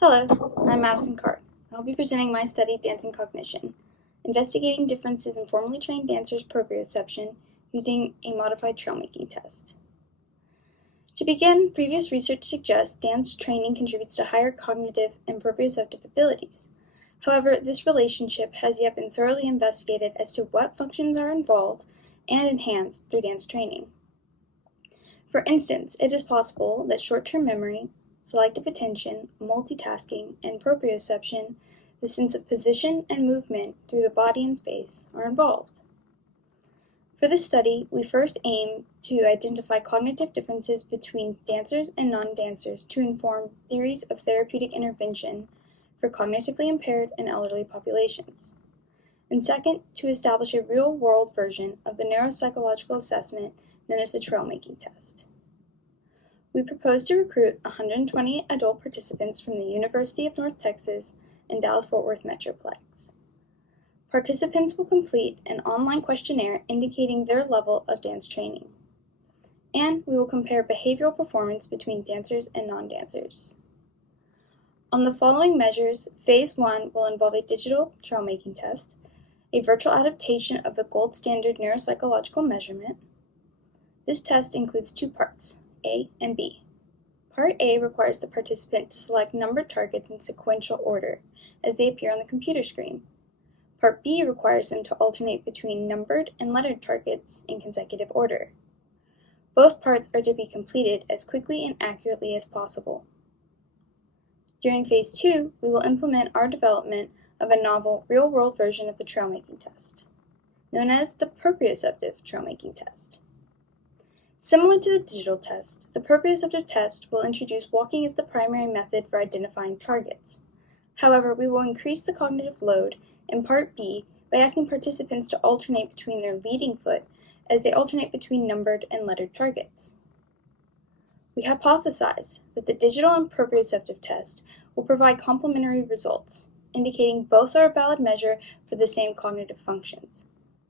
Hello, I'm Madison. I'll be presenting my study, Dancing Cognition, investigating differences in formally trained dancers' proprioception using a modified trail-making test. To begin, previous research suggests dance training contributes to higher cognitive and proprioceptive abilities. However, this relationship has yet been thoroughly investigated as to what functions are involved and enhanced through dance training. For instance, it is possible that short-term memory, selective attention, multitasking, and proprioception, the sense of position and movement through the body and space, are involved. For this study, we first aim to identify cognitive differences between dancers and non-dancers to inform theories of therapeutic intervention for cognitively impaired and elderly populations. And second, to establish a real-world version of the neuropsychological assessment known as the trail-making test. We propose to recruit 120 adult participants from the University of North Texas and Dallas-Fort Worth Metroplex. Participants will complete an online questionnaire indicating their level of dance training. And we will compare behavioral performance between dancers and non-dancers. On the following measures, Phase 1 will involve a digital trail-making test, a virtual adaptation of the gold standard neuropsychological measurement. This test includes two parts, A and B. Part A requires the participant to select numbered targets in sequential order as they appear on the computer screen. Part B requires them to alternate between numbered and lettered targets in consecutive order. Both parts are to be completed as quickly and accurately as possible. During Phase 2, we will implement our development of a novel real-world version of the trail-making test, known as the proprioceptive trail-making test. Similar to the digital test, the proprioceptive test will introduce walking as the primary method for identifying targets. However, we will increase the cognitive load in Part B by asking participants to alternate between their leading foot as they alternate between numbered and lettered targets. We hypothesize that the digital and proprioceptive test will provide complementary results, indicating both are a valid measure for the same cognitive functions,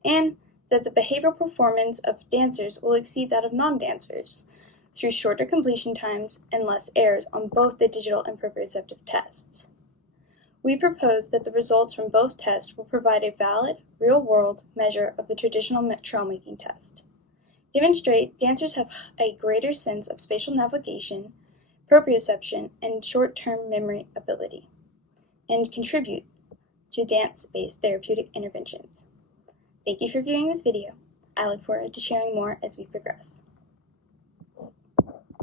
and that the behavioral performance of dancers will exceed that of non-dancers through shorter completion times and less errors on both the digital and proprioceptive tests. We propose that the results from both tests will provide a valid, real-world measure of the traditional trail-making test, demonstrate dancers have a greater sense of spatial navigation, proprioception, and short-term memory ability, and contribute to dance-based therapeutic interventions. Thank you for viewing this video. I look forward to sharing more as we progress.